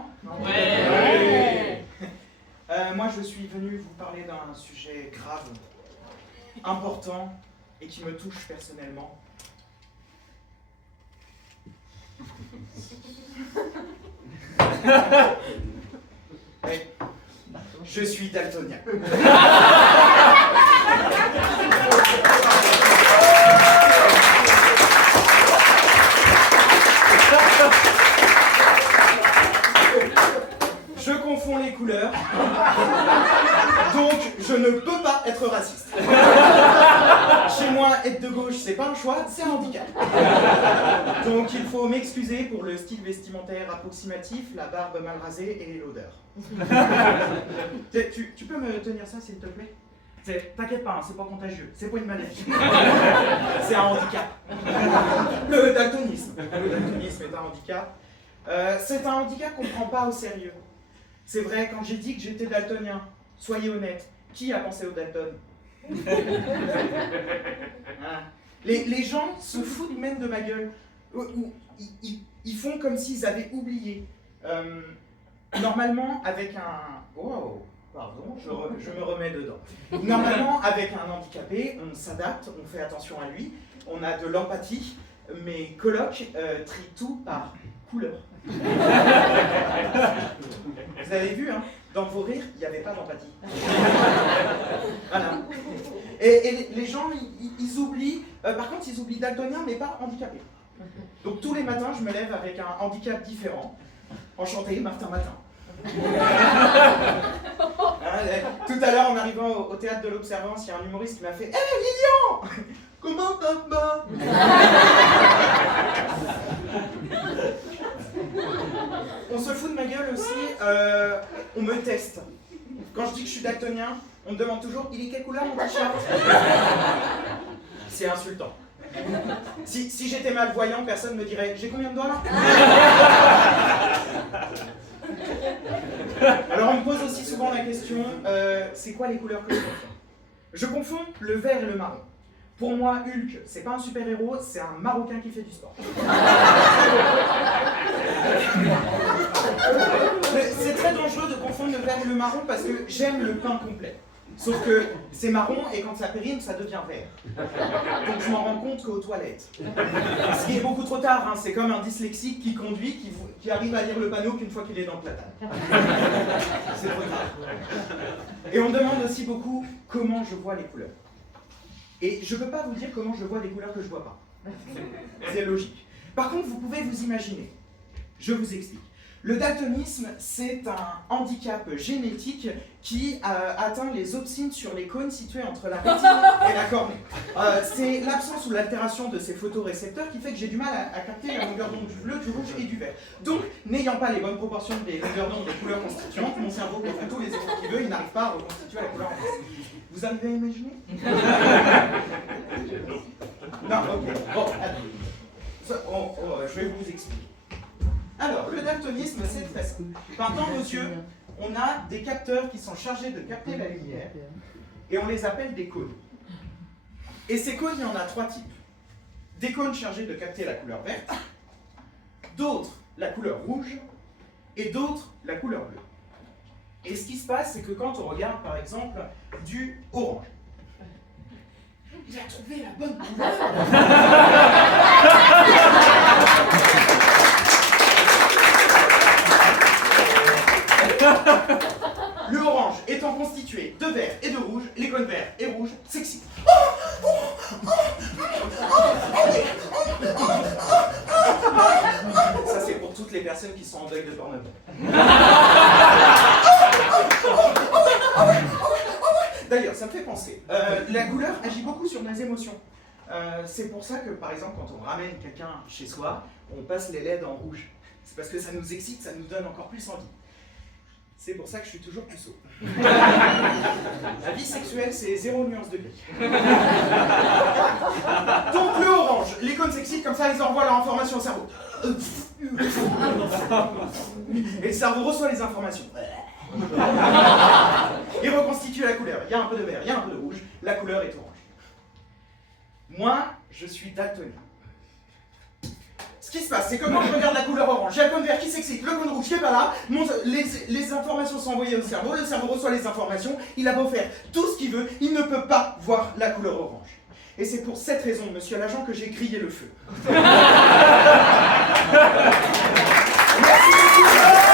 content? Ouais. Moi, je suis venu vous parler d'un sujet grave, important et qui me touche personnellement. Oui, je suis daltonien. Je confonds les couleurs, donc je ne peux pas être raciste. Chez moi, être de gauche, c'est pas un choix, c'est un handicap. Donc il faut m'excuser pour le style vestimentaire approximatif, la barbe mal rasée et l'odeur. Tu peux me tenir ça, s'il te plaît? T'inquiète pas, hein, c'est pas contagieux, c'est pas une maladie. C'est un handicap. Le daltonisme. Le daltonisme est un handicap. C'est un handicap qu'on ne prend pas au sérieux. C'est vrai, quand j'ai dit que j'étais daltonien, soyez honnête, qui a pensé au Dalton? Hein? Les gens se foutent même de ma gueule. Ils font comme s'ils avaient oublié. Normalement, avec un... Oh, pardon, je me remets dedans. Normalement, avec un handicapé, on s'adapte, on fait attention à lui, on a de l'empathie. Mes colocs trient tout par couleur. Vous avez vu, hein, dans vos rires, il n'y avait pas d'empathie. Voilà. Et les gens, ils oublient, par contre, ils oublient daltonien, mais pas handicapé. Donc tous les matins, je me lève avec un handicap différent. Enchanté, Martin Matin. Tout à l'heure, en arrivant au théâtre de l'Observance, il y a un humoriste qui m'a fait « Hé, Lilian, comment ça va ?» On se fout de ma gueule aussi, on me teste. Quand je dis que je suis daltonien, on me demande toujours « Il est quelle couleur mon t-shirt ?» C'est insultant. Si j'étais malvoyant, personne ne me dirait « J'ai combien de doigts là ?» Alors on me pose aussi souvent la question c'est quoi les couleurs que je confonds? Je confonds le vert et le marron. Pour moi, Hulk, c'est pas un super-héros, c'est un Marocain qui fait du sport. C'est très dangereux de confondre le vert et le marron parce que j'aime le pain complet. Sauf que c'est marron et quand ça périme, ça devient vert. Donc je m'en rends compte qu'aux toilettes. Ce qui est beaucoup trop tard, hein, c'est comme un dyslexique qui conduit, qui arrive à lire le panneau qu'une fois qu'il est dans le platane. C'est trop tard. Et on me demande aussi beaucoup comment je vois les couleurs. Et je ne peux pas vous dire comment je vois les couleurs que je ne vois pas. C'est logique. Par contre, vous pouvez vous imaginer. Je vous explique. Le daltonisme, c'est un handicap génétique qui atteint les opsines sur les cônes situés entre la rétine et la cornée. C'est l'absence ou l'altération de ces photorécepteurs qui fait que j'ai du mal à capter la longueur d'onde du bleu, du rouge et du vert. Donc, n'ayant pas les bonnes proportions des longueurs d'onde des couleurs constituantes, mon cerveau peut faire tous les efforts qu'il veut, il n'arrive pas à reconstituer la couleur en face. Vous arrivez à imaginer? Non, ok. Bon, je vais vous expliquer. Alors, le daltonisme, c'est très simple. Dans nos yeux, on a des capteurs qui sont chargés de capter la lumière, et on les appelle des cônes. Et ces cônes, il y en a trois types. Des cônes chargés de capter la couleur verte, d'autres la couleur rouge, et d'autres la couleur bleue. Et ce qui se passe, c'est que quand on regarde, par exemple, du orange, il a trouvé la bonne couleur. Le orange étant constitué de vert et de rouge, les cônes verts et rouges s'excitent. Ça, c'est pour toutes les personnes qui sont en deuil de Pornhub. D'ailleurs, ça me fait penser. La couleur agit beaucoup sur nos émotions. C'est pour ça que, par exemple, quand on ramène quelqu'un chez soi, on passe les LED en rouge. C'est parce que ça nous excite, ça nous donne encore plus envie. C'est pour ça que je suis toujours puceau. La vie sexuelle, c'est 0 nuance de gris. Donc le orange, les cônes s'excitent, comme ça ils envoient leur information au cerveau. Et le cerveau reçoit les informations. Il reconstitue la couleur. Il y a un peu de vert, il y a un peu de rouge. La couleur est orange. Moi, je suis daltonien. ce qui se passe, c'est que quand je regarde la couleur orange, j'ai le cône vert qui s'excite, le cône rouge qui est pas là, les informations sont envoyées au cerveau, le cerveau reçoit les informations, il a beau faire tout ce qu'il veut, il ne peut pas voir la couleur orange. Et c'est pour cette raison, monsieur l'agent, que j'ai grillé le feu. Merci beaucoup.